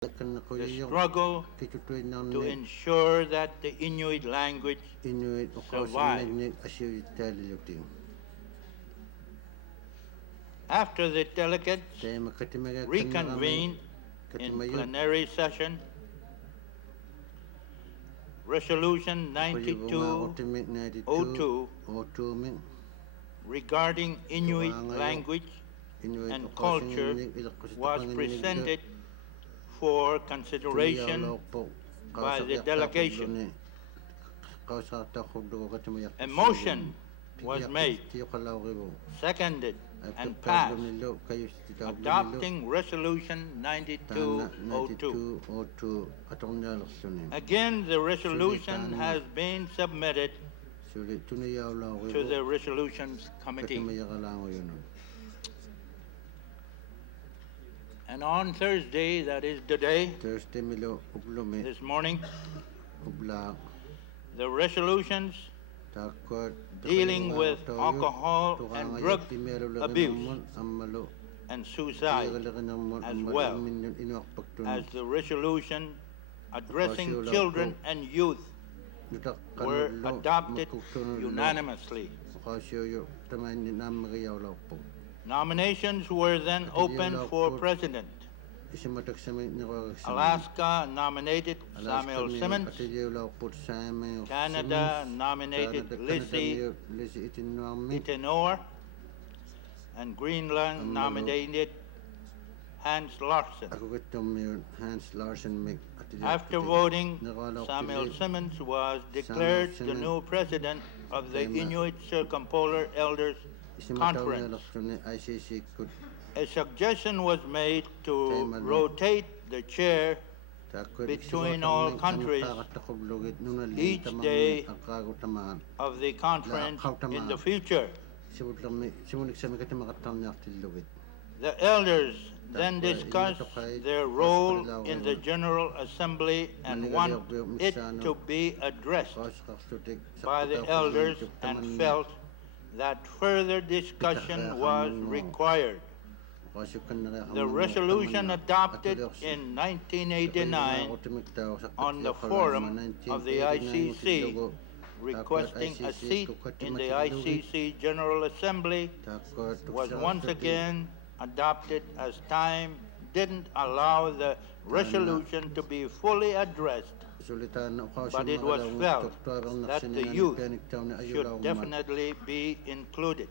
the struggle to ensure that the Inuit language survives. After the delegates reconvened in plenary session, Resolution 9202 regarding Inuit language and culture was presented for consideration by the delegation. A motion was made, seconded, and passed, adopting Resolution 9202. Again, the resolution has been submitted to the Resolutions Committee. And on Thursday, that is today, this morning, the resolutions dealing with alcohol and drug abuse and suicide, as well as the resolution addressing children and youth, were adopted unanimously. Nominations were then opened for president. Alaska nominated Samuel Simmons. Canada nominated Lizzie Itinor. And Greenland nominated Hans Larsen. After voting, Samuel Simmons was declared the new president of the Inuit Circumpolar Elders Conference. A suggestion was made to rotate the chair between all countries each day of the conference in the future. The elders then discussed their role in the General Assembly and want it to be addressed by the elders and felt that further discussion was required. The resolution adopted in 1989 on the forum of the ICC requesting a seat in the ICC General Assembly was once again adopted as time didn't allow the resolution to be fully addressed, but it was felt that the youth should definitely be included.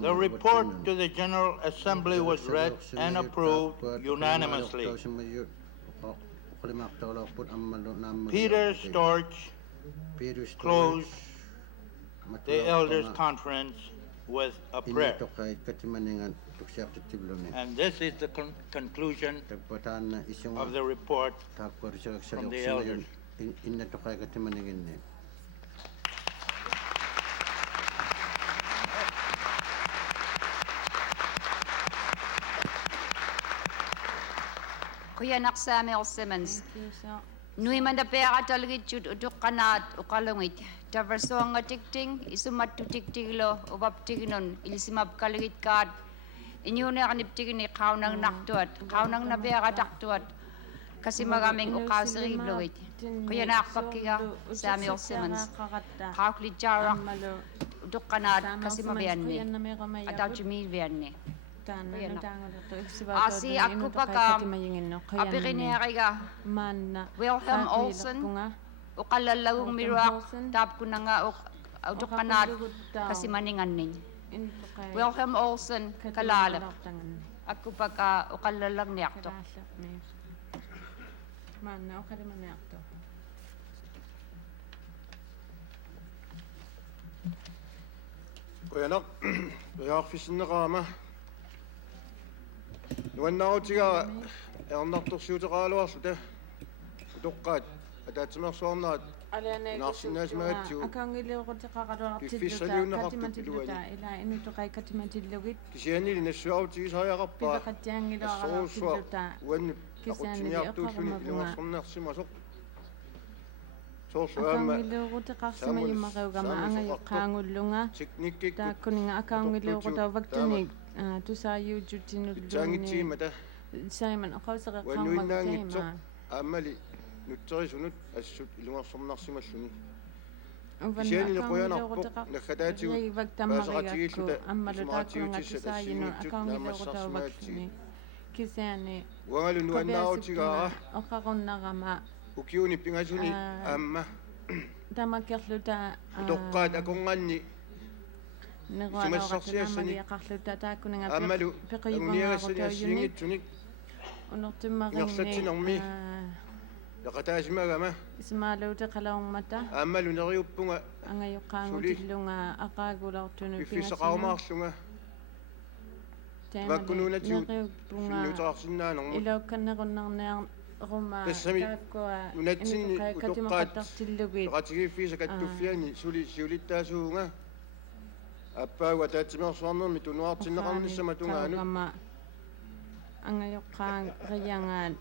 The report to the General Assembly was read and approved unanimously. Peter Storch closed the Elders' Conference with a prayer. And this is the conclusion of the report from the elders. Kuyanak Samuel Simmons. Nui mandapera talgit utukanat ukalungit. Taversoanga tikting isumat tutiktiglo ubaptignon ilisimap kalgit kad. Inyuna kaniptigin ni kaunang naktuat. Kaunang napera taktuat. Kasi maraming ukasari blowit. Kuyanak pakiga Samuel Simmons. Kauklit jarak utukanat kasi mabiyan ni. Ataw jumil biyan ni. Asi aku paka apirineriga Wilhelm Olsen ukalalawang mirak tap ko na nga udukanat kasi maningan nin Wilhelm Olsen kalalak aku paka ukalalang niyakto Kuyanak yaakfisin na kama Nuannautiga ernertorsuuteqaaluarsute utoqqaat ataatsimерsuarnaat narsinnaasmagatsu kifissaliunneqartupiluani ila inutoqai katimantillugit kisianili nassuarutigisariaqarpaa assoruussua uanni aqutsiniartuulluni iluarsornersimasoq akangilluuqutiqarsimayumaqaugama angayoqqaangullunga taakkuninga akangilluuqutauvaktuni tusayu jutinulluuni Tangitsimata Simon oqausera wanuinnaangitsoq qaamagutaima aamali nutterisunut assut ilungarsornarsimalluni uvan Kisiani qoyanarpoq nakkataatigut paasaqatigilluta ammalutaakkungatussaayinu akaungillerutauvaksuni kisiani wangalunu annaarutigaara oqaqornarama ukiuni pingasuni aamma tamakerluta toqqaat akonganni sumassarsiassani neqarluta taakkunanga aammalu aguniarassani assiingitsunik unertimmarinni yaqataasimagama ismaaluute qalaormata aammalu neriuppunga angayoqqaangutillunga aqaagulartunu iffissaqarumaarlunga vakkunuunatu finnuuterarsinnaanermut ilaukkannequnnernearuma tassami taakkua unatsinni utoqqaat katimaqqattartillugit eqatigiiffiisa kattuffiani sulittaasuunga appaaga taatsimersuarnermi tunuartinneqarnissama tungaanu taugama angayoqqaang riyangaat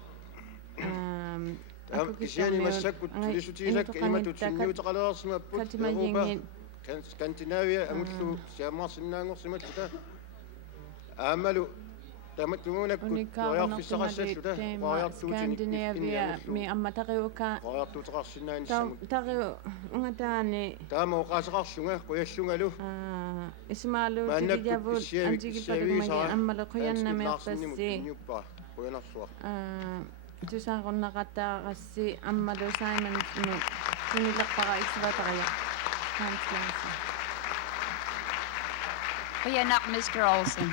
kisiani massakkut tulisutiisakka imatut sinniuteqaleersimapput katimayingit Skandinavia angullu siammarsinnaangorsimattuta aammalu tamattumunakku toriarfissaqassаллута Skandinavia mi ammatariuka qoyartuuteqarsinnaanissamut tariu ungataani taama oqaasaqarlunga qoyallungalu ismaalu tikijavut antigippatumagi ammalu quyannameerpassi qoyanarsuar tusaaqornaqattaaqassi ammalu Simon nu tunileqqara iksvatariaq translation Qiyanak Mr. Olson.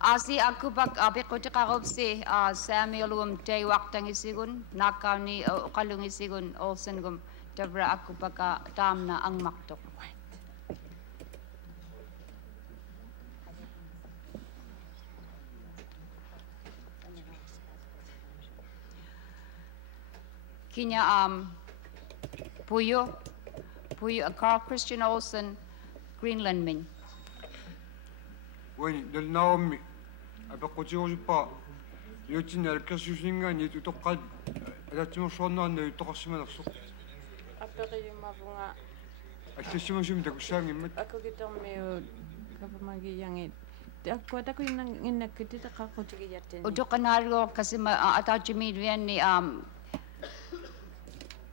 Asi akupak apiqutiqarupsi Samuelum teiwaqtangisigun nakkauni uqalungisigun Olsongum tavra akupaka taamna angmaqtuq. Kinya Puyo Carl Christian Olson Greenland min. Wani dalnaammi apeqqutiuruppa yuutin alkersusingaani tutoqqaat alatsimersuarnaarna yutoqarsimanersuq appeqiyummafunga аллассимасум такуссаангиммат akukitermiut kapamagiyangit takkuinnakkiti teqqaqqutigiyattini Utuqanaruo kasima ataachimiiduanni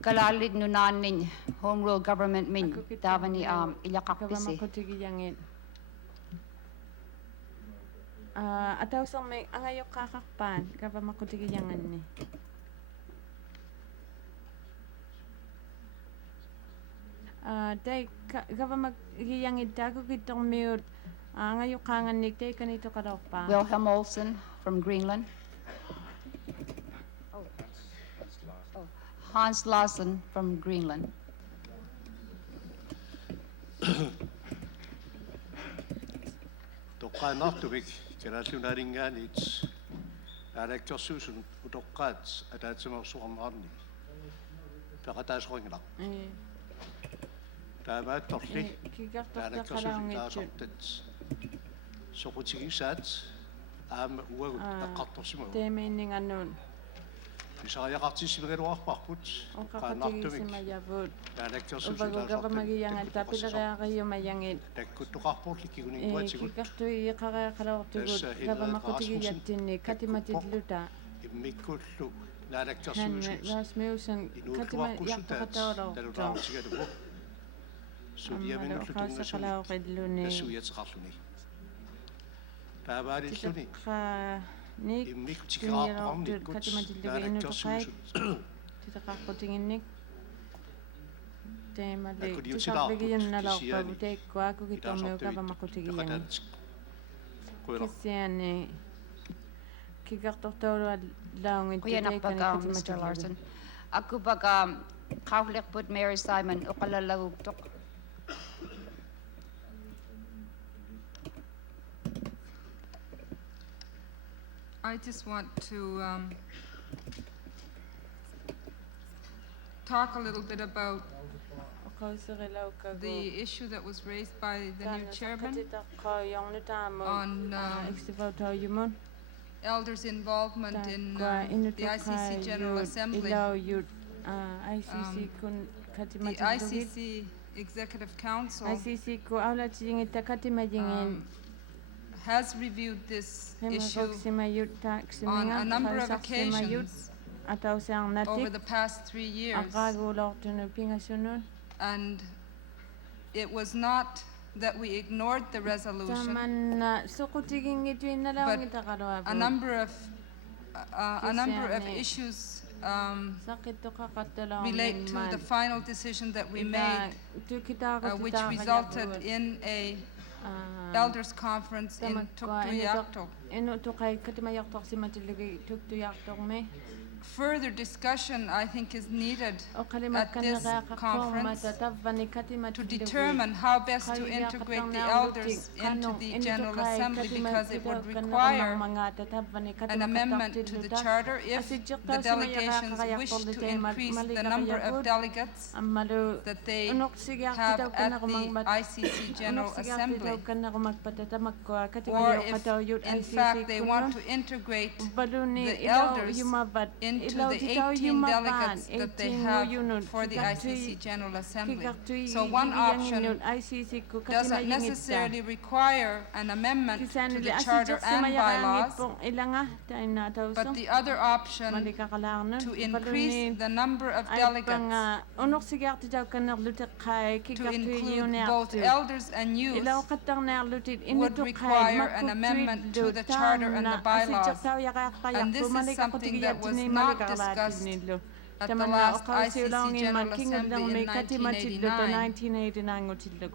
kalalig nunaanin home rule government min taavani ilaqarpisi. kapamaqqutigiyangiit atausermi angayoqqaaqarpaan kapamaqqutigiyanganni tai kapamagiyangit taakukittermiut angayoqqaangannik taikanitoqalorpaa Wilhelm Olson from Greenland. Hans Larsen from Greenland. Toqqaanartumik kalaallunaringaanit aalaktersuusun utoqqaat ataatsimersuarnaarni peqataasuringilaq taamaattorli aalaktersuusuntaasartat soqutigisaat aama uagut eqqartorsimagu teemiinningannuun pisariaqartissimegaluarparput qaanartumik oqaqutigisimajavut aalaktersuusuntaasartat upaguqapamagiyangat tapilereaqiyumayangit takkuttoqarpurli kiguninguatigut kiqartuiqareaqalortugut kapamaqqutigiyattini katimatitluta immikkullu han naalaktersuusut Rasmussen inuutluaqqussutaat talutaartigalugu suliaminullu tungasuni qaasaqalauqilluni nassuyateqarluni taavaalilluni nik immikutigeraaparnikkut naalaktersuusut titeqarqutinginnik teemali Nakkuliutilaarput tisarvigiunnalorpavu kisiani teikkuakukittormiu kapamaqqutigiyangi kisiani kikartortauluallaungit Qiyanarpaka Mr. Larsen. Akupak qawliqput Mary Simon uqalalaguktuq. I just want to talk a little bit about the issue that was raised by the new chairman on elders' involvement in the ICC General Assembly. The ICC Executive Council has reviewed this issue on a number of occasions over the past 3 years. And it was not that we ignored the resolution, but a number of issues relate to the final decision that we made, which resulted in a elders conference in Tuktoyaktuk. Further discussion, I think, is needed at this conference to determine how best to integrate the elders into the General Assembly, because it would require an amendment to the Charter if the delegations wish to increase the number of delegates that they have at the ICC General Assembly, or if in fact they want to integrate the elders into the 18 delegates that they have for the ICC General Assembly. So one option doesn't necessarily require an amendment to the Charter and bylaws, but the other option to increase the number of delegates to include both elders and youth would require an amendment to the Charter and the bylaws. And this is something that was not discussed at the last ICC General Assembly in 1989.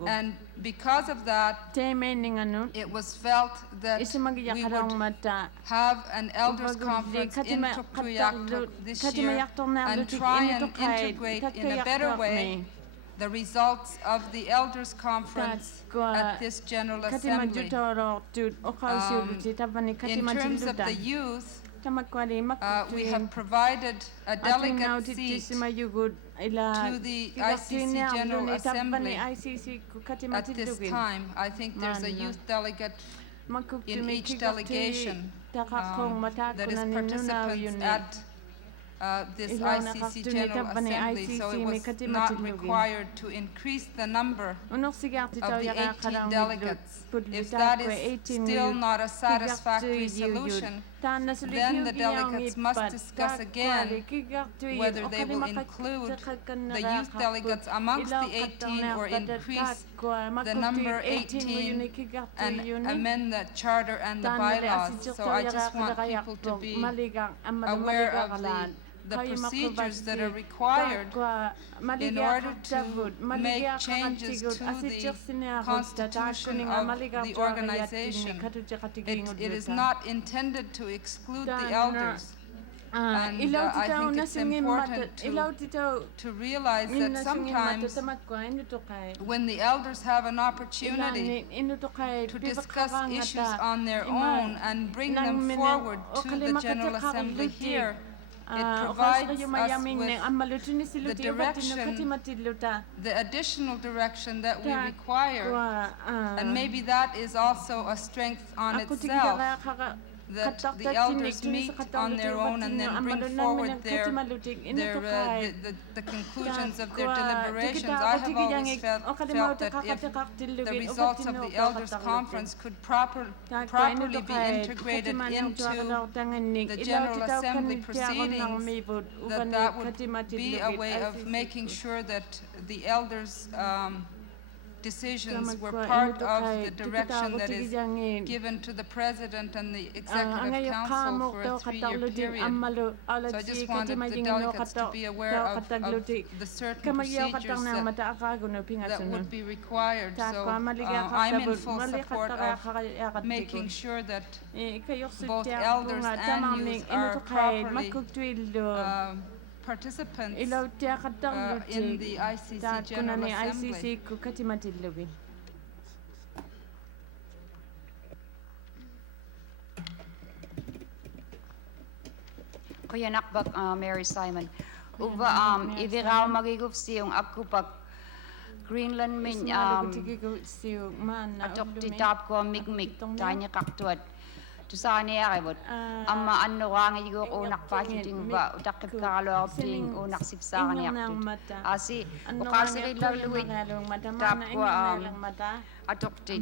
And because of that, it was felt that we would have an elders conference in Tuktoyaktuk this year and try and integrate in a better way the results of the elders conference at this General Assembly. In terms of the youth, we have provided a delegate seat to the ICC General Assembly at this time. I think there's a youth delegate in each delegation that is participants at this ICC General Assembly, so it was not required to increase the number of the 18 delegates. If that is still not a satisfactory solution, then the delegates must discuss again whether they will include the youth delegates amongst the 18 or increase the number 18 and amend the Charter and the bylaws. So I just want people to be aware of the procedures that are required in order to make changes to the constitution of the organization. It is not intended to exclude the elders. And I think it's important to realize that sometimes when the elders have an opportunity to discuss issues on their own and bring them forward to the General Assembly here, it provides us with the direction, the additional direction that we require, and maybe that is also a strength on itself, that the elders meet on their own and then bring forward the conclusions of their deliberations. I have always felt that if the results of the elders conference could properly be integrated into the General Assembly proceedings, that would be a way of making sure that the elders' decisions were part of the direction that is given to the President and the Executive Council for a 3-year period. So I just wanted the delegates to be aware of the certain procedures that would be required. So I'm in full support of making sure that both elders and youth are properly participants in the ICC General Assembly. Kuyanakbak Mary Simon. Uva iviraw magiguf siyong akupak Greenland min atok titap ko mikmik tanya kaktuat. Tusani aribot. Amma anno wangi go unak pahiting ba utakip kakalo ting unak sipsakan yaktu. Asi ukasiri laluit tap ko atok tit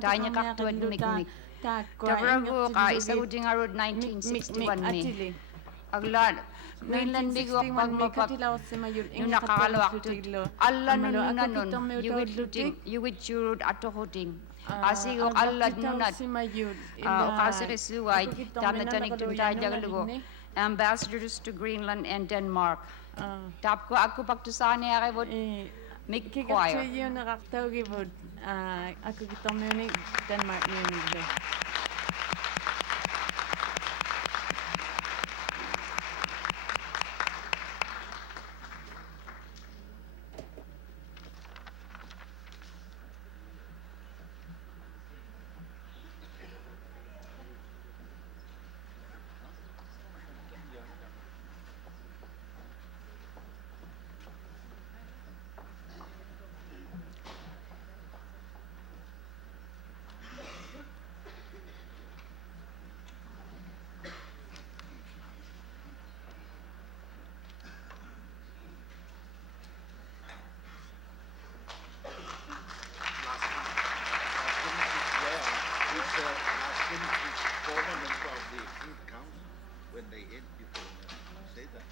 tanya kaktuat mikmik. Tavragu ka isaguding arod 1961 mi. Aglan Greenland bigwak pagmapak nung nakakalawak tut alla nun yuwid churud atohoting asigok alla nunat okasirisuway tamnatanig tuntay jagalugo ambassadors to Greenland and Denmark tap ko ako pagtusani akay bot make choir Kikatsuyo nakaktawgi bod ako kitong munig Denmark munig. When they end, you can say that.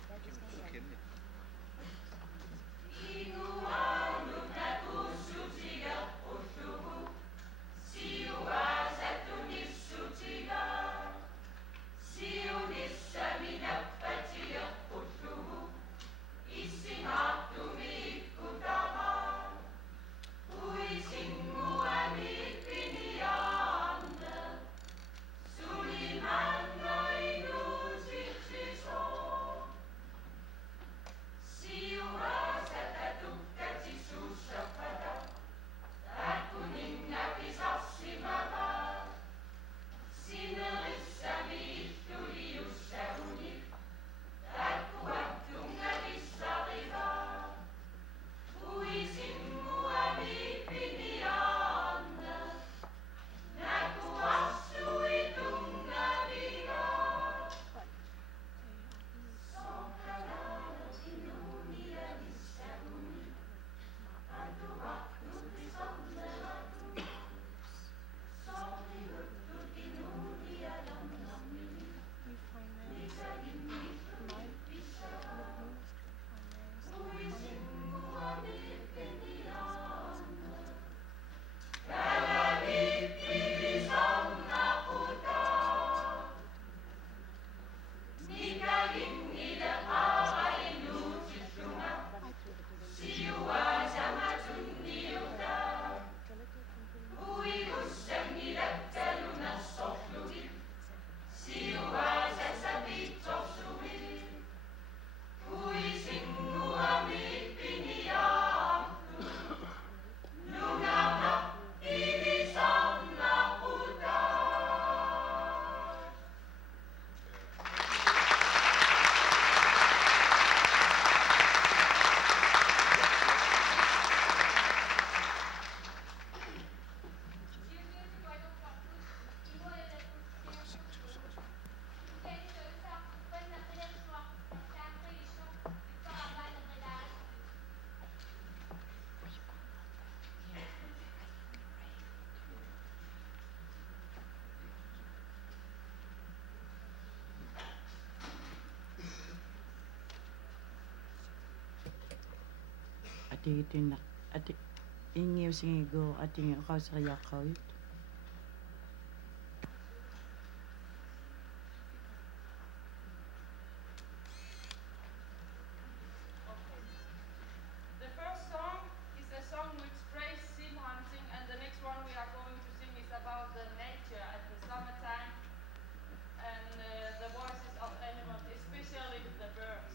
Atigitin ati ingiw singigo ating akaw sa yakaw. The first song is a song which praise seal hunting, and the next one we are going to sing is about the nature at the summertime and the voices of animals, especially the birds.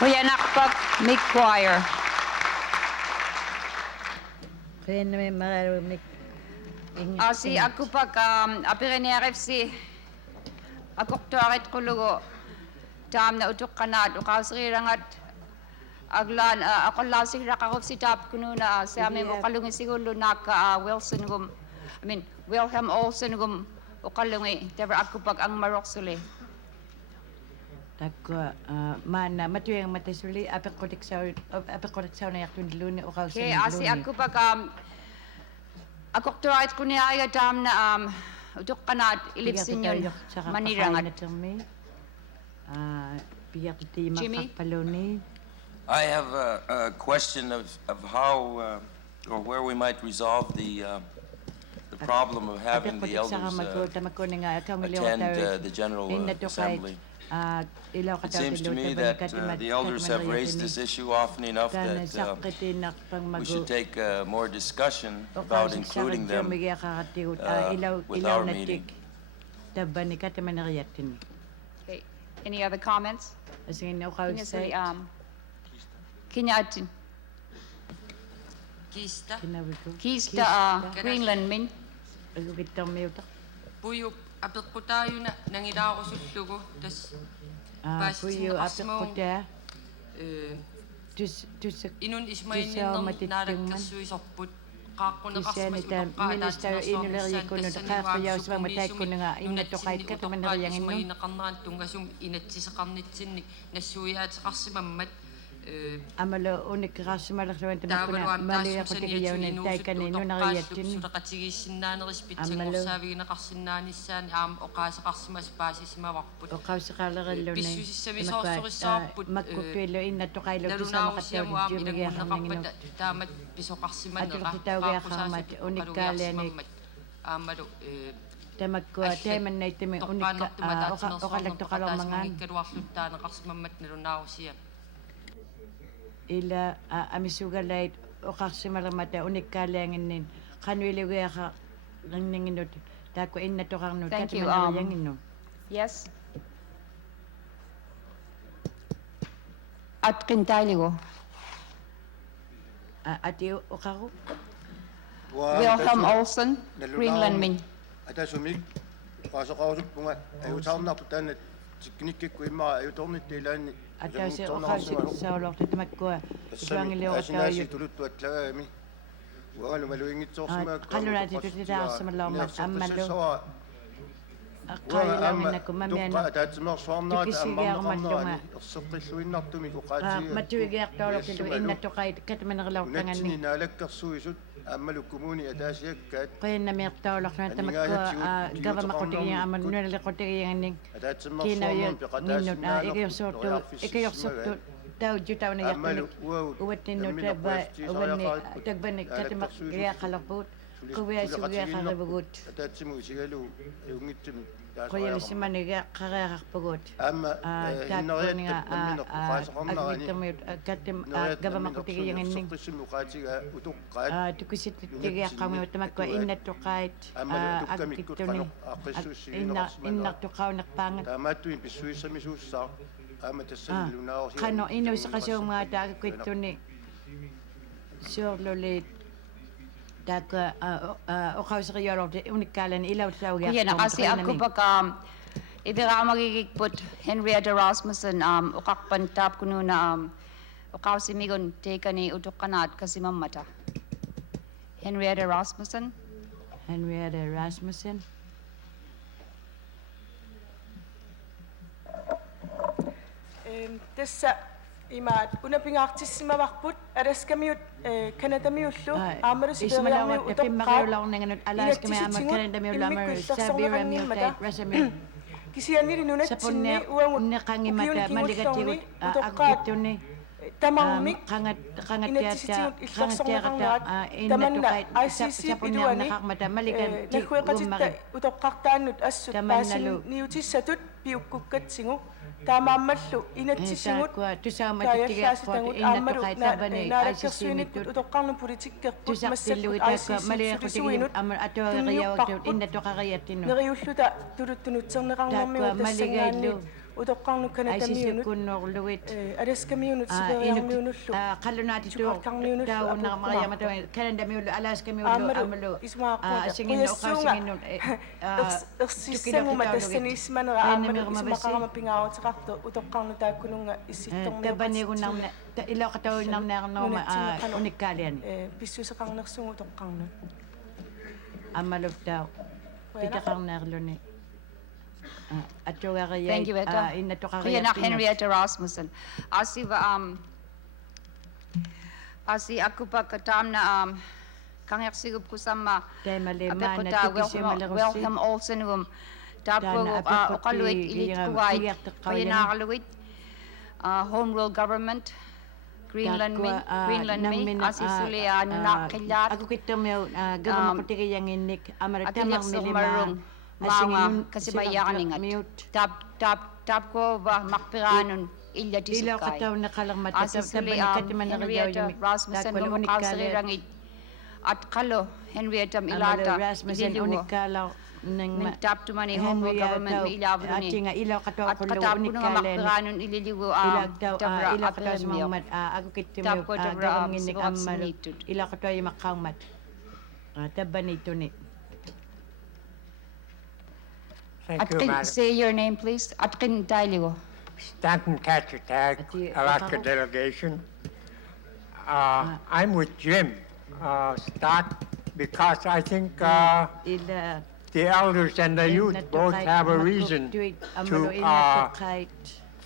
Kuyanakpak Mick Choir. Kaya naman marami. Asi aku pak apireneref si akok tuarit kulugo tam na utuk kanat ukasri rangat aglan ako lasig rakakop si tap kuno na sa amin ukalungi segundo naka Wilson gum Wilhelm Olsen gum ukalungi tever aku pak ang maroksuli. Tako mana matuwing matasuli apik kodik sa na yaktun diluni o kausa Okay, asi aku pak akok tuarit kuno ay tam na utuk kanat ilipsin yun manirangat. Jimmy? I have a question of how or where we might resolve the problem of having the elders attend the General Assembly. It seems to me that the elders have raised this issue often enough that we should take more discussion about including them with our meeting. Okay, any other comments? Kinyatin. Kiista Greenland min. Puyo apekutayo na nangida ako sullugo tas Puyo apekuta. inun ismayin nang narakasuy soput kako na kasmas Minister inuleri ko no kakayaw sa matay ko nga inato kahit ka man yang ino. Ismayin na kanan tungasum inatsi sa kanitsin nasuya at sa kasimammat Amalo unik kasmal sa wento na kuna mali ako tigayaw na tay kanino nakayatin. Amalo sabi na kasinanisan o kasa kasmas basis mawakput. O kausa kalagalo na magkukwelo inato kay lo sa makataw di bigay ka ng tamat piso kasiman na kamat unik kalyanik. Amalo Temag ko teman na ito may unik o kalagto kalamangan. Ila amisugalait o kaksimalamata unik kalangin nin kanwili ka lang ninginot dako in na to kang not Thank you. Yes. At kintaligo. Ati o kako Wilhelm Olsen, Greenland min. Ata sumik kaso punga ayo sauna putan tiknik ko ima ayo torni telan Ata si o kasi sa olok tamak ko isang ilio tayo tulut tuat lami wala maluingit so suma kanu na dito sa malamat amalo kaya namin ako mamian tukisiga ako matunga matuwigak tawag ito ina to kahit managalaw tangan ni kaya namin tawag na tamat ko gawa makutig niya aman nila kutig niya ning kinayo ninot ikayok sorto daw jutaw na yakalik uwat ninot ba uwan ni tagbani katamak gaya kalapot kuya suya kakabagot Kaya si maniga kakakpagot. Dako nga agwitamit katim gaba makutigay yung ending. Tukusit tigay kami utamak ko inat to kahit agkito ni inak to kaw nakpangat. Kano inaw sa kasi yung mga dagkwito ni Sir Lolit. Daka o kausa kayo ro unikalan ilaw tawag Kuya na kasi ako pag ibira magigigput Henrietta Rasmussen ukakpantap kuno na ukaw si migon teka ni utok kanat kasi mamata. Henrietta Rasmussen. Tässä imaat una pingaaktissima marput adas kamiut kanadami ullu aamaru siberiami utoqqaat kisianiri nunatsinni uangut utoqqaat tamangmik inatsisitsingut illarsorneqarnaat tamanna ICC piduani nahueqatitta utoqqartaannut assut paasin niutissatut piukkukkatsigu taamammallu inatsisingut taayallaasatangut aammalu naalakkersuinikkut utoqqarnu politikkerput massakut ICC-sudisuinut tunniuqqarput neriulluta tuluttunutserneqarnermiu tassangaanni utoqqarnu kanatamiunut kunnorluit araskamiunut siberiarmiunullu qallunaati taunarmariamata kanandamiullu alaskamiullu amalu asinginnu oqasinginnu erssissamuma tassaniismanera aamalu ismaqarama pingaawatiqartu utoqqarnu taakkununga issittormiuqat tabanigunnarna iloqatauinnarniarnorma unikkaaliani pissuseqarnersugu utoqqarnu amaluftaa pitaqarniarluni Thank you, Etta. Rianak Henrietta Rasmussen. Asi aku pa katam na kangyak sigup ko sama apekota welcome Olsen tapos okaluit ilit kuwait kaya nakaluit home rule government Greenland me asi suli nakilat aku kita mau gawin makuti yang inik atilik sumarung mga kasibayan ingat tap ko ba makpiranon ilya disukay asisuli Henrietta Rasmussen gumakalsirangit at kalo Henrietta Milata ililiwo min tap to money home government mi ilabro ni at katap ko nga makpiranon ililiwo tabra apremyo tap ko tabra vaccinated ila ko tayo makaumat tabanito ni. Thank you, Madam. Say your name, please. Atkin Tailiwo. Stanton Katchatag, Alaska delegation. I'm with Jim Stott because I think the elders and the youth both have a reason to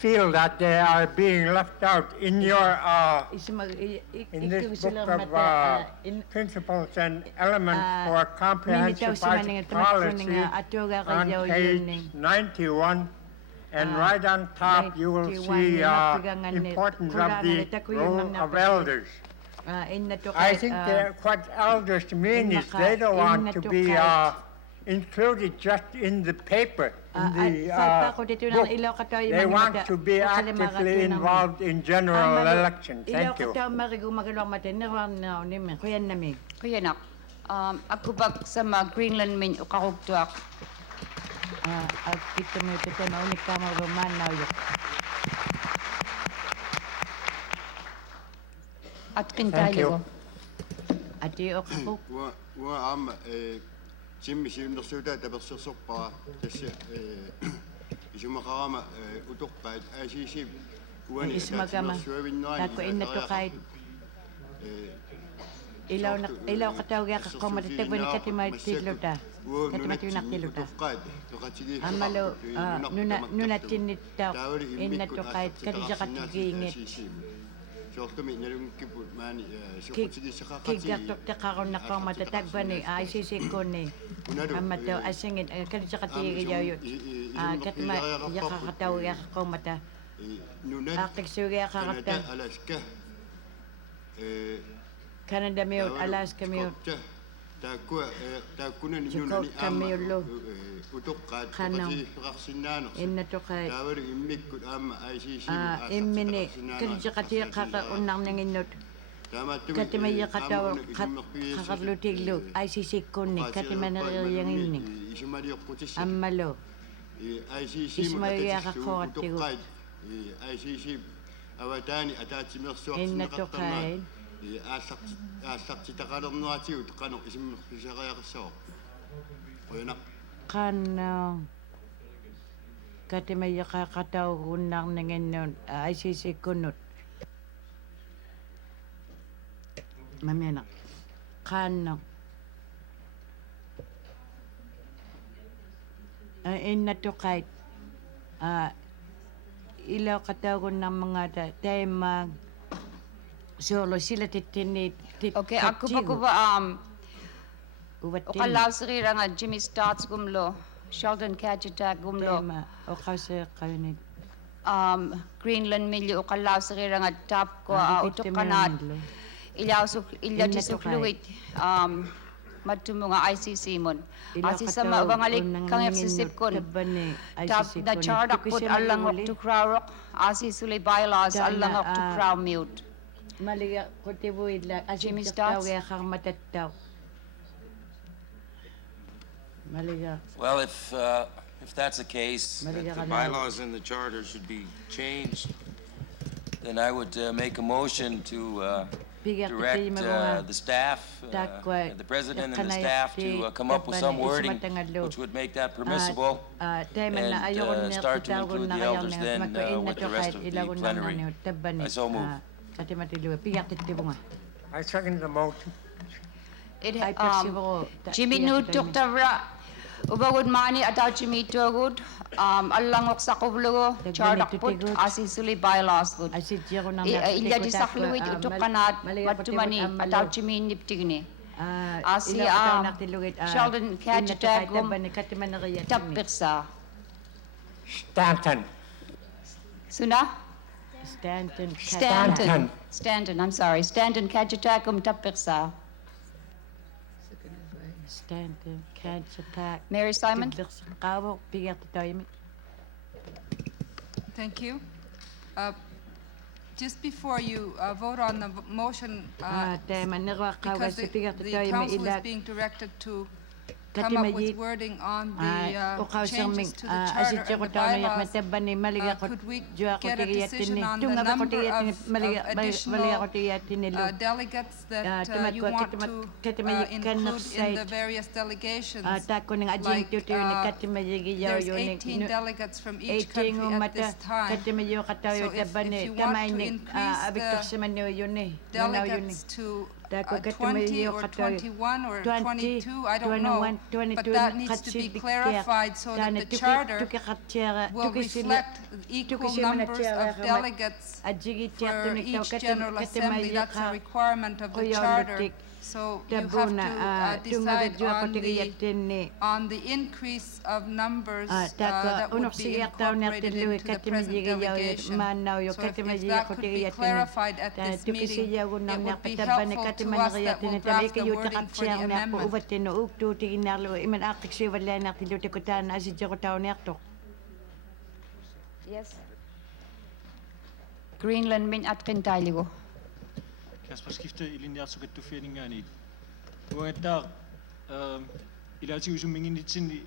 feel that they are being left out in your in this book of principles and elements for comprehensive policy on page 91, and right on top you will see importance of the role of elders. I think what elders mean is they don't want to be included just in the paper, in the book. They want to be actively involved in general elections. Thank you. Kuyanak, ako ba sa mga Greenland min ukakugtuak? Kita mo ito na unik ka marumanaw yun. At kintali ko. Ati okakuk. Jimmy Silversuda tabersersorpara tassa isumaqarama utorpaat ICC uani ismagama takko innatuqait ilaw katawga qaqqomatagwani katimatilluta katimatunaqtiluta amalo nunatinnittaa innatuqait kadijaqatigiingit kigaqtuqtaqarunnaqarmata tagbani ICC kuni ammato asingit kadijaqatigiyaayut katma yaqaqatawgaqqommata aqtiksuugiaqaqatta Canada miut Alaska miut taakkuna ninnunani aamma utoqqaat qasiqarsinnaano innatuqai taawari immikkut aamma ICC immini kadijaqatiiqaqa unnarninginnut katimayaqataw qaqarlutiglu ICC kunni katimaneriyanginni ammalo ismayaaqaqqorattigu ICC awataani ataatimersuartinneqartarnaat ааллартитақалернуатигут қано исиммерсисериақассоо қойна қанна катимайяқақатаугуннарнагиннуун ICC куннут мамена қанна иннатуқайт илоқатаугуннармангата таймаа solo sila titini okay aku pa ko ba ukalaw sirira nga Jimmy Stotts gumlo Sheldon Katchatag gumlo o kasi kainit Greenland milyo ukalaw sirira nga top ko utukanat ilaw disuk fluid matumo nga ICC mon asi sama bangalik kang eksisip kon top na chardak put alangok to crowd asi sulay bylaws alangok to crowd mute Maliga kutibuid la Jimmy Stotts matattaw. Maliga. Well, if if that's the case, that the bylaws and the charter should be changed, then I would make a motion to direct the staff, the president and the staff to come up with some wording which would make that permissible and start to include the elders then with the rest of the plenary. I so move. I second the motion. Jimmy Nutuk Tavra, Ubawud Mani, Atau Jimmy Togud, Alangok Sakoblugo, Chardakput, Asisuli bylaws good. Ilya di Sakluit, Utukanat, Matumani, Atau Jimmy Niptigni. Asi Sheldon Kajatagum, Tapirsa. Stanton. Suna? Stanton. Stanton, I'm sorry. Stanton Kajatagum Tapirsa. Stanton, Kajatag. Mary Simon? Thank you. Just before you vote on the motion, because the council is being directed to come up with wording on the changes to the charter and the bylaws, could we get a decision on the number of additional delegates that you want to include in the various delegations? Like, there's 18 delegates from each country at this time. So if you want to increase the delegates to 20 or 21 or 22, I don't know, but that needs to be clarified so that the charter will reflect equal numbers of delegates for each General Assembly. That's a requirement of the charter. So you have to decide on the increase of numbers that would be incorporated into the present delegation. So if that could be clarified at this meeting, it would be helpful to us that will draft the wording for the amendment. Yes. Greenland min at Kentaligo. Kasper skifte ilinjatsuqattufianingaani uangattaaq ilaatiusumminginitsinni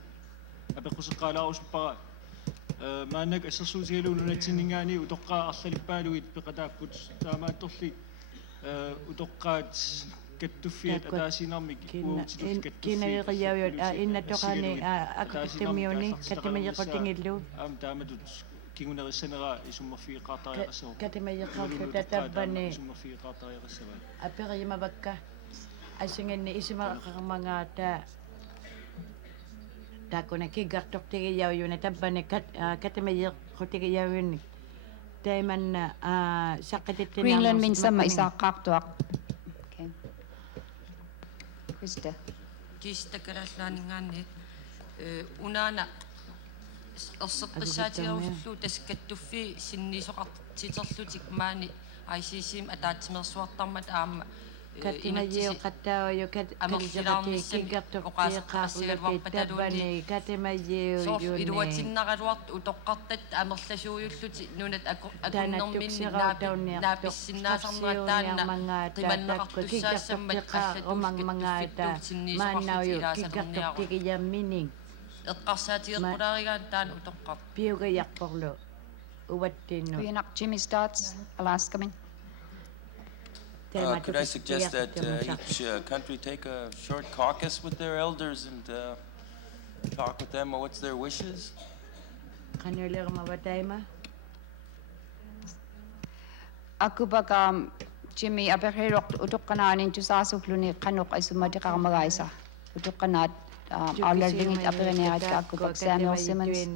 apequseqqaalaarusuppaqa maannak assersuutigaluununatsinningaani utoqqaa arlalipпааluгит peqataapпут taamaattorli utoqqaat kattuffiat ataasinermik uutilut kinariqiyauйут иннаттоqaani аккиттимиуни каттимагеқутингиллу taamatut kingunerissанера isummerfiiqaartariaqassоо каттимагеқарту тааббани аперимавакка асинганни исимақармангаата таакуна киггартортигияуюна таббани каттимагеқутигияуюнни таиманна саққатиттинаа Greenland min sama isaaqaartuaq. Okay. Krista. Krista karallaaningaanni unaana erseqqissaatigarusullu taskattuffi sinnisoqartiterlutik maani ICC ataatsimersuartarmat aamma Katimajiu katauyu katimajiu kiggartortiiqaarluki tabbani katimajiu yunni iluatinnaraluart utoqqartat amerlasuuyulluti nunat akunnerminni naapissinnaasarnerattaanna qimannaqartussaasammat umangmangaata maannauyu kiggartortigiyammini eqqarsaatigeqqulaarigaan taan utoqqart piugayarporlu uvattinnu Pianak Jimmy starts. Alaska min. Could I suggest that each country take a short caucus with their elders and talk with them on what's their wishes? Aku baka Jimmy aperherok utukkananin tusaasukluni qanuk isumatiqarmagaisa utukkanat allergingit apereniat aku bak Samuel Simmons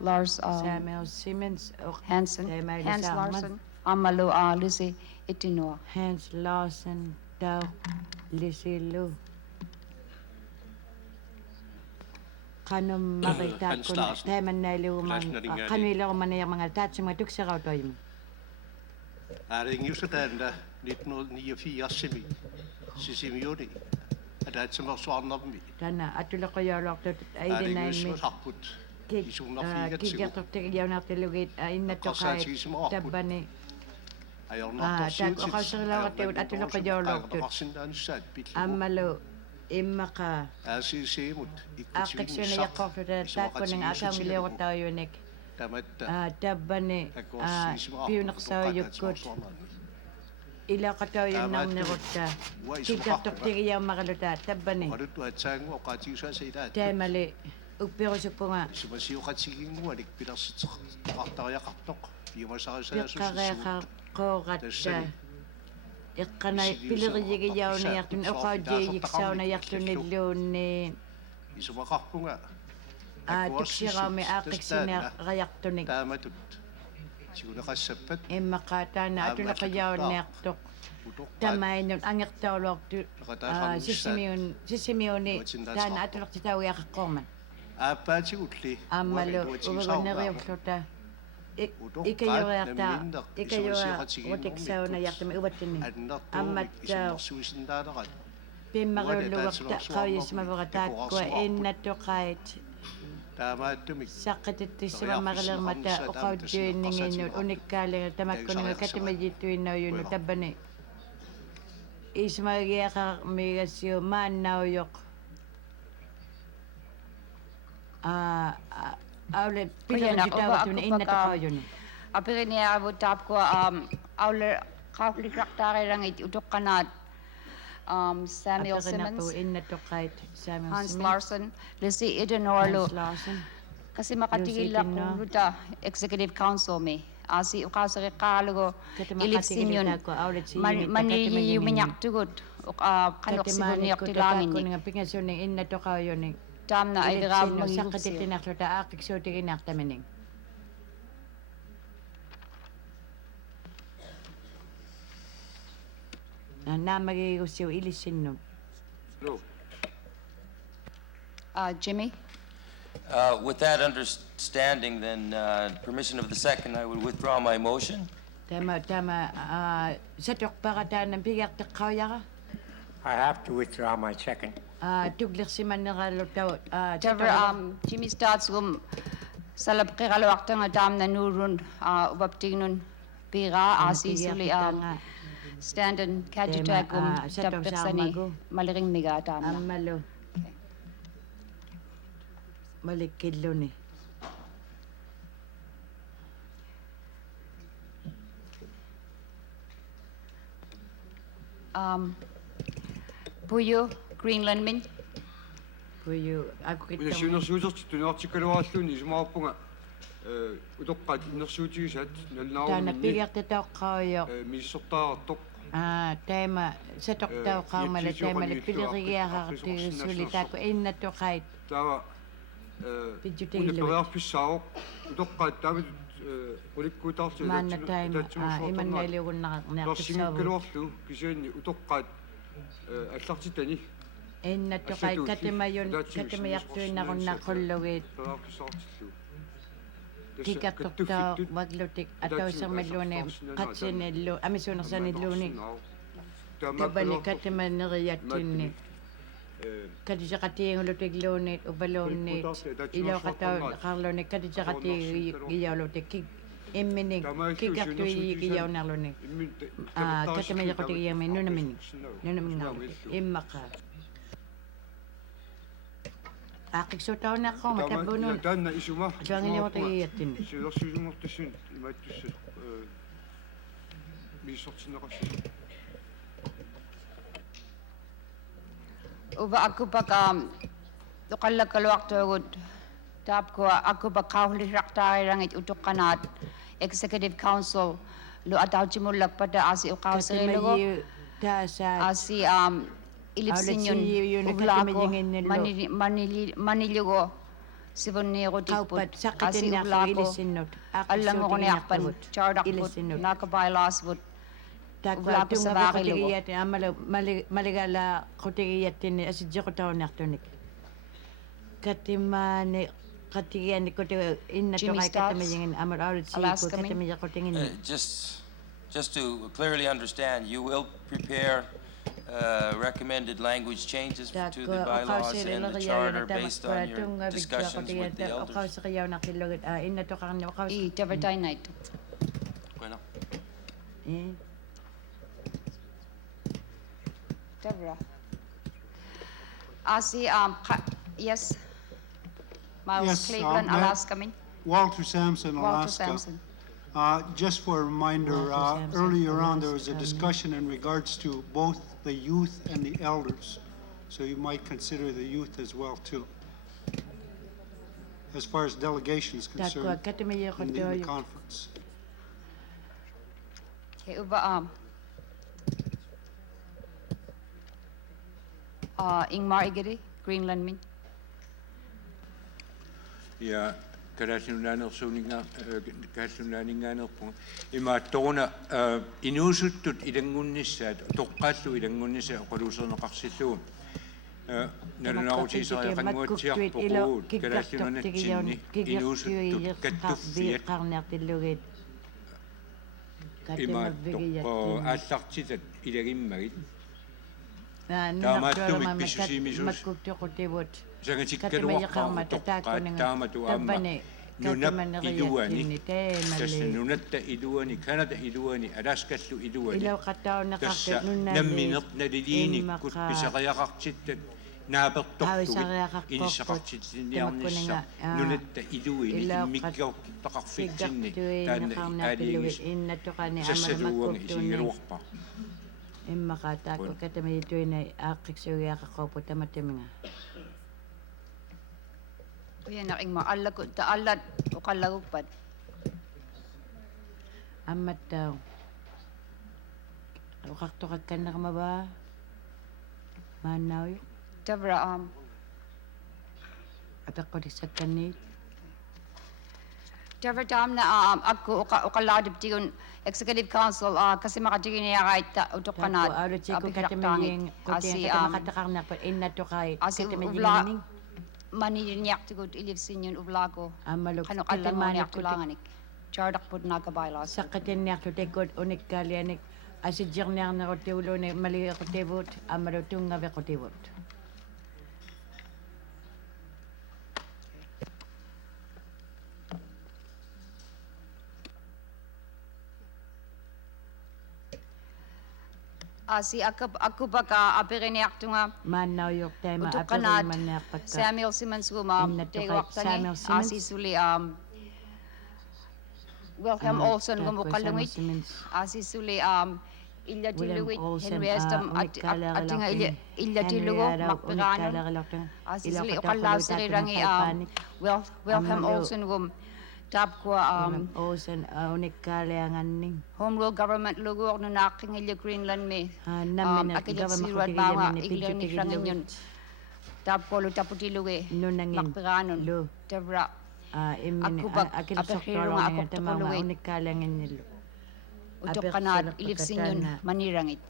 Lars Samuel Simmons Hans Larson Amalu Lucy Itinua Hans Larson Tau Lucy Lu Kanum maritat kun taimannailuuman qanuilerumaneer mangaltaatsima tukserautayim Aringiusataanda 1989 sisimiuni ataatsimorsuarnermi Tana atuleqayaluartut ailinnaimmi kiggertortigiaunartilugit innattoqaat tabbani taaqoqauserilauratigut atuleqayauluartut ammalu Imaka. ICC mut Aksyon na yakok ta ko ng akang lewat tayo nek. Tabane piunak sa yukot. Ila ka tayo nam nerota. Kita tokti yang makalota tabane. Temale upero supunga. Sumasiyo katsiging mo adik pinas taktaya kaktok. Kaya kogata. Ikanay pilirigi yaw na yaktun okaje yiksaw na yaktun nilune. Isumakak po nga. Tuksira may akiksin na kayaktunik. Tama tut. Siguro nakasapat. Makata na ato na kayaw na yaktok. Tamay nun ang yaktawlok sisimiyon tan ato na kita yakakkoman. Apa si utli. Amalo ubagan na riyokta. Ikayo watik saw na yakta may ubat yun. Amat pimaruluwak ta kawis mabagatat ko na to kahit sakit ito sa mamagalang mata o kaw dyan ningin unik kaling tamat ko nga katimajito na yun tabane. Ismagya ka may gasyo man na uyok. Aulet pinagitaw ito na inataw yun. Apirin niya abot tap ko auler kaklikraktaray lang utok kanat Samuel Simmons, Hans Larson, Lizzie Edenorlo. Kasi makatigil ako luta Executive Council me. Asi ukasa kalago ilipsin yun. Manili yuminyak tugot. Kanok sigon niyak tilangin ni. Tam na ay grab mag-ilipsin. Na mag-iusiw ilisin no. Jimmy? With that understanding, then, permission of the second, I would withdraw my motion. Tama. Satok para ng bigyak ta kaya ka? I have to withdraw my second. Tuglik si man nakalutaw. Jimmy starts salap kikalawak ta nga dam na nurun ubapting nun pira asisuli standard kadjutagum tapsani malaking migata na. Malo. Malikidlo ni. Puyo Greenland min. Puyo ako kita. Sinusudot tunartikalwaalluuni isumaappunga utoqqaat innersuutigisat nalnaaru Tana pigyak ta kayo. Missortaartoq tema satok taw kamala tema le piliriya harti sulita ko inna to kait. Tawa uneperearpissaaq utoqqaat taavit ulikkuutaarti manna time iman naligun na narsinnikkaluarlu kisianni utoqqaat аллартитани inna to kait katemayon katemayaktuin na kun nakullugit. Kikaktukta maglutik ataw isang medlone katsinelo amisunok sa niluni tabani katiman nariyatin ni kadija kati lutik lunit ubalonit ilaw kataw karlonit kadija kati giyaw lutik imminig kikaktuy giyaw na lunit katiman yakutik yamin nunamin na imaka Akiksotaw na ako, matabunon. Dan na isuma. Diyan niyo tayo yatin. Sila susumortisin, imatis misortin na kasi. Uba ako pag tukalagkalwak tawag tap ko ako pag kahuliraktaray lang utok kanat Executive Council lo ataw chimulak pada asi ukaw sa relogo asi ilipsin yun ugla ko maniligo sibonero tikput asi ugla ko alam mo ko niyakpan chardakput nakabaylasbut ugla ko sa bakilogo maligala kotigiyatin asidyo ko taon naktonik katimane katigiyan ko inna to kay katimayingin amar arid si ko katimaya ko tingin just to clearly understand, you will prepare recommended language changes to the bylaws and the charter based on your discussions with the elders? Every night. Bueno. Deborah. Yes. Miles Yes, Cleveland, Alaska. Walter Sampson, Walter Alaska. Sampson. Just for a reminder, earlier on there was a discussion in regards to both the youth and the elders. So you might consider the youth as well too, as far as delegation is concerned in the conference. Okay, Ingmar Igede, Greenland min. Ja, kadasunanel pon. Ima tona inusuttut idangunnissa toqqallu idangunnissa qaluserneqarsilluun. Nalunautiisa qanmuatsiarpoquut kadasunanatsinni inusuttut kattuffiat ima toqqo aallartitat ilagimmagit. Taamaattumik pissusiimisus sangatikkaluaqqaarmu toqqaat taamatu aamma nunap iluani tassa nunatta iluani kanada iluani alaskallu iluani tassa nammineq naliliinikkut pisaqayaqartittat naapertortugit inissaqartitsinniarnissa nunatta iluini immikkiortaqarfitsinni taanna aaliingis sassaluuanga isingaluarpa imma qaataakku katamituina aaqqiksuugiaqaqqorpu tamatamiga Uyanak Ingmar allaku taallat uqallagukpat. Ammattau uqartoqakkannermava maannauyu Tavra apeqqulissakkanniit Tavra taamna akku uqallaadiptigun Executive Council kasi makatiginiaqaitta utuqqanaat aulutiku katamiyin kutiaqataqarnerput innattuqai katamiyining maniriniaqtigut ilivsinjun uvlaako ammaluk qanuqallanguaniartulanganik chartaqput naakabylaws saqqatinniartutikut unikkaalianik asijjirniarnerutiuluuni maliiqutivuut ammalutungaviqutivuut si aku baka apiriniartunga maannaujortaima utuqqanaat apirimanniarpakka Samuel Simmons guma teguaqtani asi suli Wilhelm Olson gumuqallungit asi suli illatiluit Henry Estam atinga illatilugo maqpiraanun asi suli uqallausirirangi Wilhelm Olson gum tapkua Olson unikkaalianganning home rule government luguor nunaqingilya Greenland me akilasiruat bawa iglani ranganyon tapko lu taputiluge maqpiraanun tavra akubak apahirunga akuptukuluge unikkaaliangannilu utuqqanaat ilivsinjun manirangit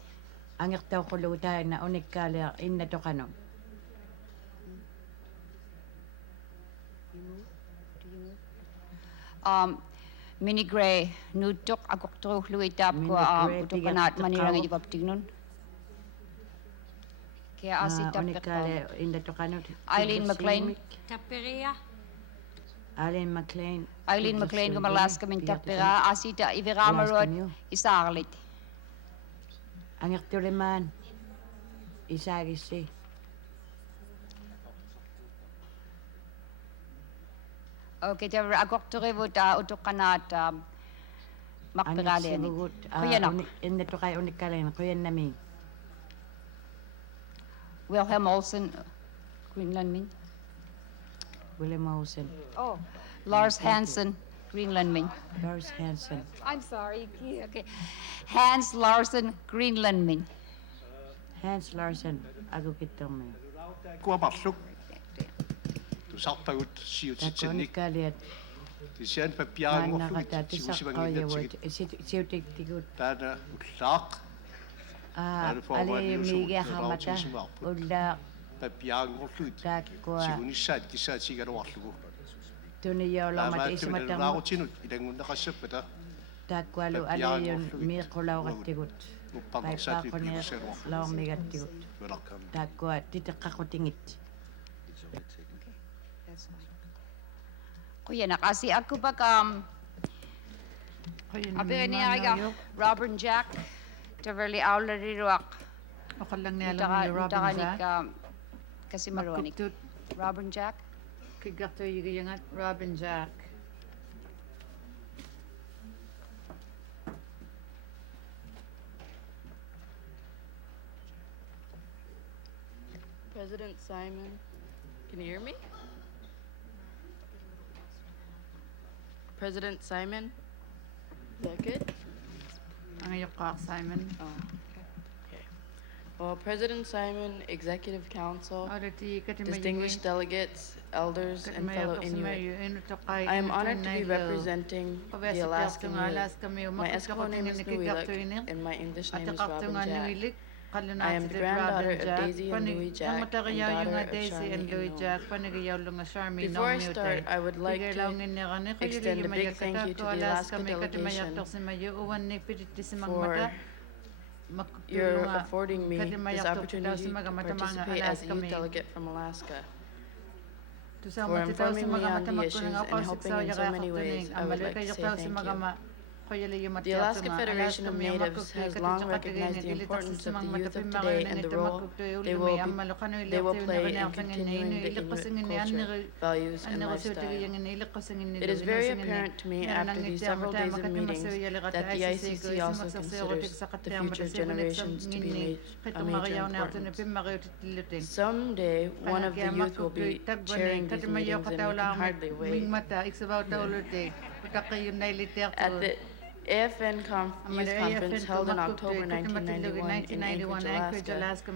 angirtauqulugutaana unikkaalia innatoqanum Mini Gray nutuk akukturuhluitap ko utukanat manirangit kaptignun. Kaya asitap Eileen McLean. Taperia. Eileen McLean kumalaska min tapira asita iviramarot isarlit. Angirtulimaan isagisi Okay, tavra akukturivut utukanat maqpiraliani. Kuyanak. Innatuqai unikkalin kuyannami. Wilhelm Olson, Greenland min. Wilhelm Olson. Oh, Lars Hansen, Greenland min. Lars Hansen. I'm sorry. Okay. Hans Larsen, Greenland min. Hans Larsen, agukittormi. Kuaparluk. Tusarpagut siutitsinnik. Tisian papiaangorlugit siusivanginnatsigit. Siutiktigut. Taana ullaaq. Ali migiaqarmata ulla papiaangorlugit. Sigunissaat kissaat sigaluarlugu. Tuniyoolamat ismatam. Raarutinut ilangunnaqassappata. Taakkualu aliyun miiqulaurattigut. Paipaaquni laormigattigut. Taakkua titeqqaqutingit. Kuyanak asi aku baka apiriniaga Robert Jack taverli aulariruak Oqallannialami Robin Jack kasi maronik. Robin Jack. Kigarto yigiyangat Robin Jack. President Simon, can you hear me? President Simon, is that good? Simon. Oh, okay. Well, President Simon, Executive Council, distinguished delegates, elders, and fellow Inuit, I am honored to be representing the Alaska Inuit. My Eskimo name is Nuilik, and my English name is Robin Jack. I am the granddaughter of Daisy and Louis Jack, and daughter of Charmy and Nomi. Before I start, I would like to extend a big thank you to the Alaska delegation for your affording me this opportunity to participate as a youth delegate from Alaska. For informing me on the issues and helping in so many ways, I would like to say thank you. The Alaska Federation of Natives has long recognized the importance of the youth of today and the role they will play in continuing the Inuit culture, values, and lifestyle. It is very apparent to me after these several days of meetings that the ICC also considers the future generations to be a major importance. Someday, one of the youth will be chairing these meetings, and we can hardly wait. At the AFN Youth Conference held in October 1991 in Anchorage, Alaska,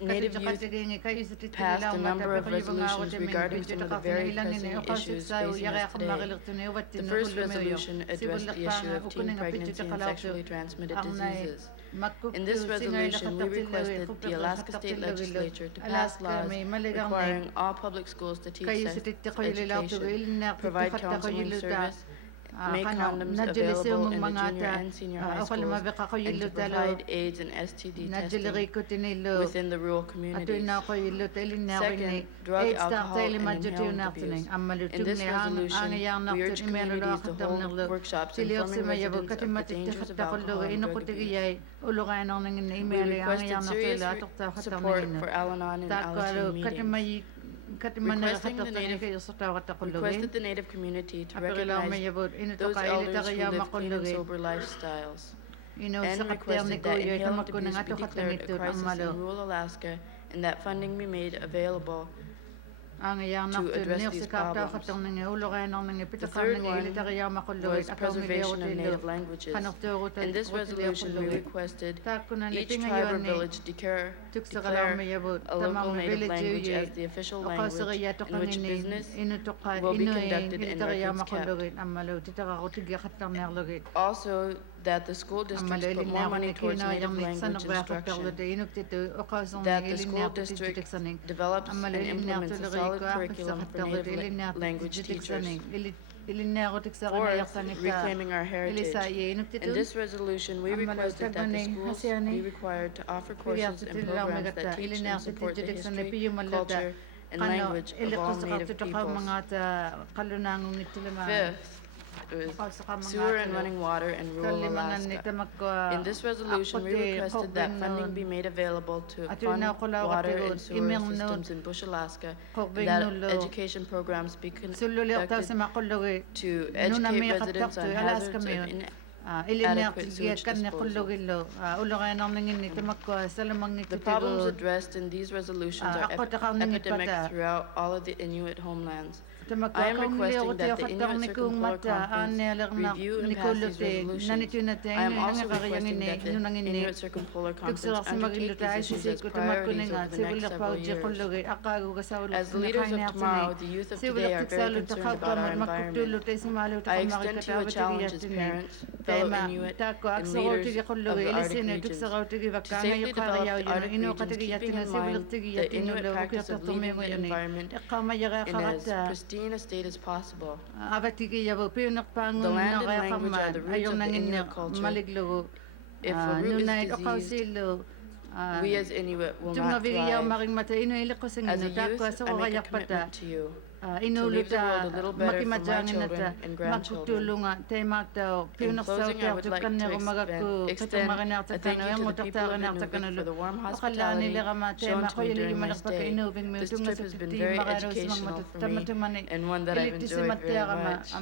Native youth passed a number of resolutions regarding some of the very pressing issues facing us today. The first resolution addressed the issue of teen pregnancy and sexually transmitted diseases. In this resolution, we requested the Alaska State Legislature to pass laws requiring all public schools to teach sex education, provide counseling service, make condoms available in the junior and senior high schools, and to provide AIDS and STD testing within the rural communities. Second, drug, alcohol, and inhaled abuse. In this resolution, we urge communities to hold workshops informing residents of the dangers of alcohol and drug abuse. We requested serious support for Al-Anon and Alaska meetings. Requested the Native community to recognize those elders who live clean and sober lifestyles, and requested that inhaled abuse be declared a crisis in rural Alaska and that funding be made available to address these problems. The third one was preservation of native languages. In this resolution, we requested each tribe or village declare a local native language as the official language in which business will be conducted and records kept. Also, that the school districts put more money towards native language instruction, that the school district develops and implements a solid curriculum for native language teachers. Fourth, reclaiming our heritage. In this resolution, we requested that the schools be required to offer courses and programs that teach and support the history, culture, and language of all native peoples. Fifth, sewer and running water in rural Alaska. In this resolution, we requested that funding be made available to fund water and sewer systems in Bush, Alaska, and that education programs be conducted to educate residents on hazards of inadequate sewage disposal. The problems addressed in these resolutions are epidemic throughout all of the Inuit homelands. I am requesting that the Inuit Circumpolar Conference review and pass these resolutions. I am also requesting that the Inuit Circumpolar Conference undertake these issues as priorities over the next several years. As the leaders of tomorrow, the youth of today are very concerned about our environment. I extend to you a challenge as parents, fellow Inuit, and leaders of the Arctic regions to safely develop the Arctic regions, keeping in mind the Inuit practice of leaving the environment in as pristine a state as possible. The land and language are the roots of the Inuit culture. If a root is diseased, we as Inuit will not thrive. As a youth, I make a commitment to you. inulita a little better for my makimajangin children at and grandchildren. magtutulunga tayo In closing, I would like to extend a thank you to the people of Nunavut for the warm hospitality shown to me during my stay. This trip has been very educational for me and one that I've enjoyed very much.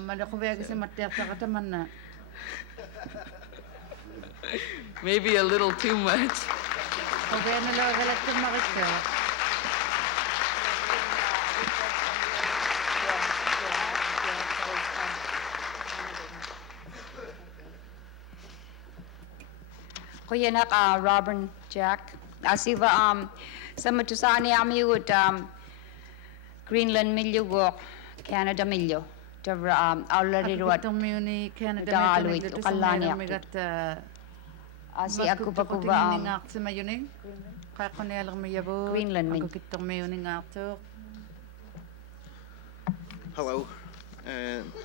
Maybe a little too much. Kuyanak Robin Jack. Asiva sa matusani amiut Greenland milyo Canada milyo. Tavra already ruat. Muni Canada Daluit ukalani. Asi aku pakuba Greenland milyo. Hello.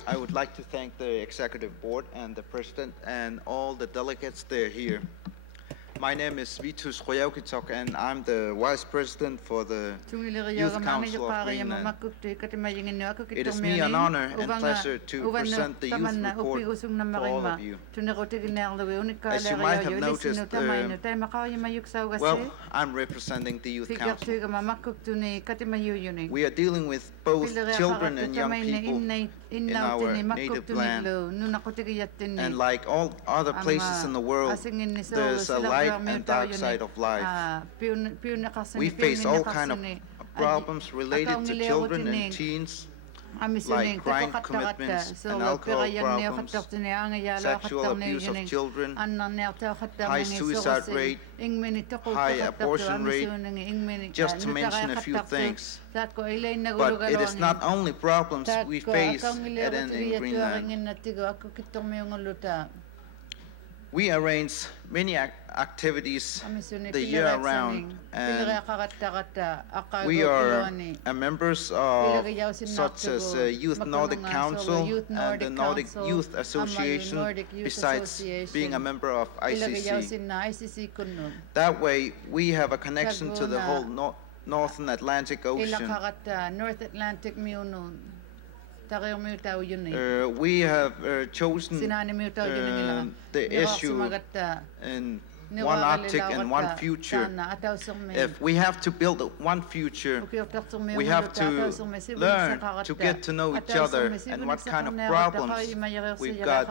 I would like to thank the executive board and the president and all the delegates that are here. My name is Vitus Royaukitok and I'm the vice president for the Youth Council of Greenland. It is me an honor and pleasure to present the youth report for all of you. As you might have noticed, well, I'm representing the Youth Council. We are dealing with both children and young people in our native land. And like all other places in the world, there's a light and dark side of life. We face all kinds of problems related to children and teens, like crime commitments and alcohol problems, sexual abuse of children, high suicide rate, high abortion rate, just to mention a few things. But it is not only problems we face in Greenland. We arrange many activities the year around, and we are members of such as Youth Nordic Council and the Nordic Youth Association, besides being a member of ICC. That way, we have a connection to the whole Northern Atlantic Ocean. We have chosen the issue in one Arctic and one future. If we have to build one future, we have to learn to get to know each other and what kind of problems we've got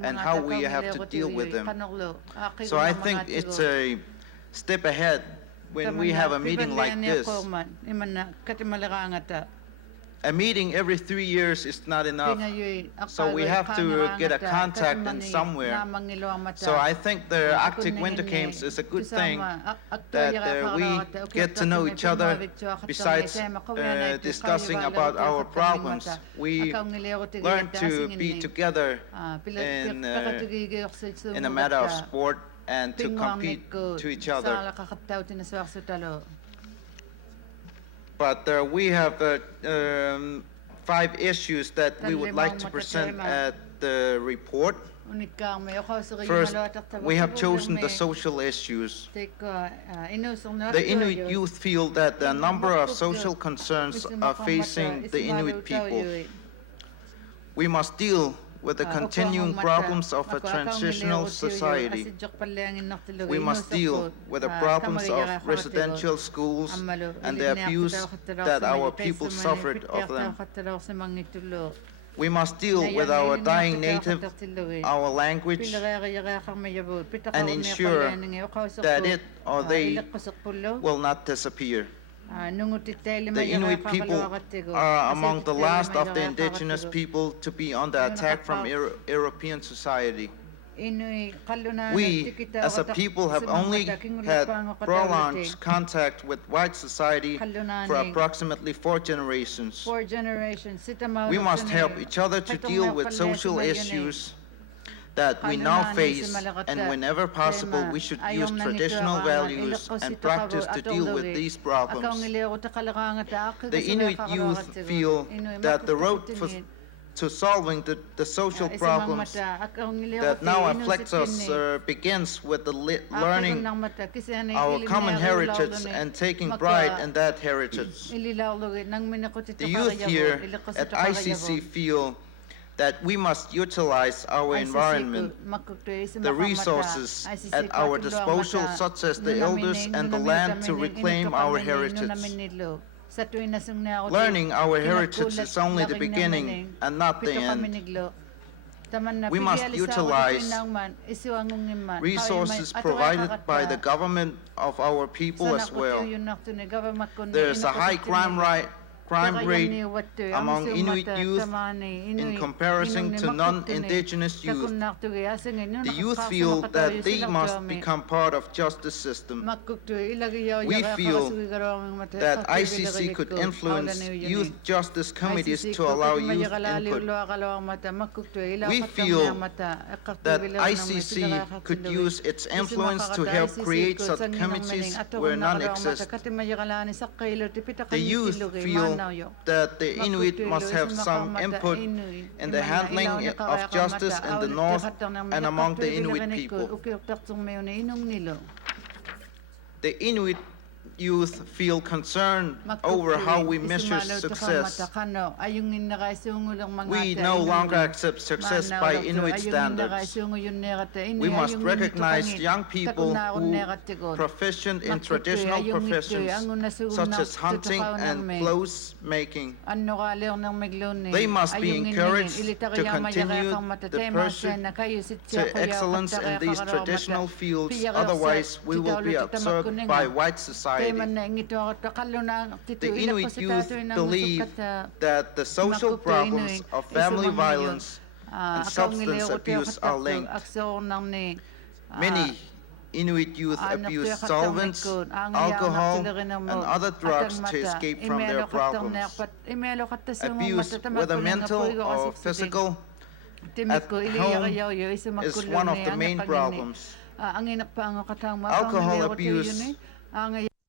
and how we have to deal with them. So I think it's a step ahead when we have a meeting like this. A meeting every 3 years is not enough, so we have to get a contact in somewhere. So I think the Arctic Winter Games is a good thing that we get to know each other. Besides discussing about our problems, we learn to be together in a matter of sport and to compete to each other. But we have 5 issues that we would like to present at the report. First, we have chosen the social issues. The Inuit youth feel that a number of social concerns are facing the Inuit people. We must deal with the continuing problems of a transitional society. We must deal with the problems of residential schools and the abuse that our people suffered of them. We must deal with our dying native, our language, and ensure that it or they will not disappear. The Inuit people are among the last of the indigenous people to be under attack from European society. We, as a people, have only had prolonged contact with white society for approximately 4 generations. We must help each other to deal with social issues that we now face, and whenever possible, we should use traditional values and practice to deal with these problems. The Inuit youth feel that the road to solving the social problems that now afflicts us begins with the learning our common heritage and taking pride in that heritage. The youth here at ICC feel that we must utilize our environment, the resources at our disposal, such as the elders and the land, to reclaim our heritage. Learning our heritage is only the beginning and not the end. We must utilize resources provided by the government of our people as well. There is a high crime rate among Inuit youth in comparison to non-indigenous youth. The youth feel that they must become part of justice system. We feel that ICC could influence youth justice committees to allow youth input. We feel that ICC could use its influence to help create such committees where none exist. The youth feel that the Inuit must have some input in the handling of justice in the north and among the Inuit people. The Inuit youth feel concerned over how we measure success. We no longer accept success by Inuit standards. We must recognize young people who proficient in traditional professions such as hunting and clothes making. They must be encouraged to continue the pursuit to excellence in these traditional fields, otherwise we will be absorbed by white society. The Inuit youth believe that the social problems of family violence and substance abuse are linked. Many Inuit youth abuse solvents, alcohol, and other drugs to escape from their problems. Abuse, whether mental or physical, at home is one of the main problems. Alcohol abuse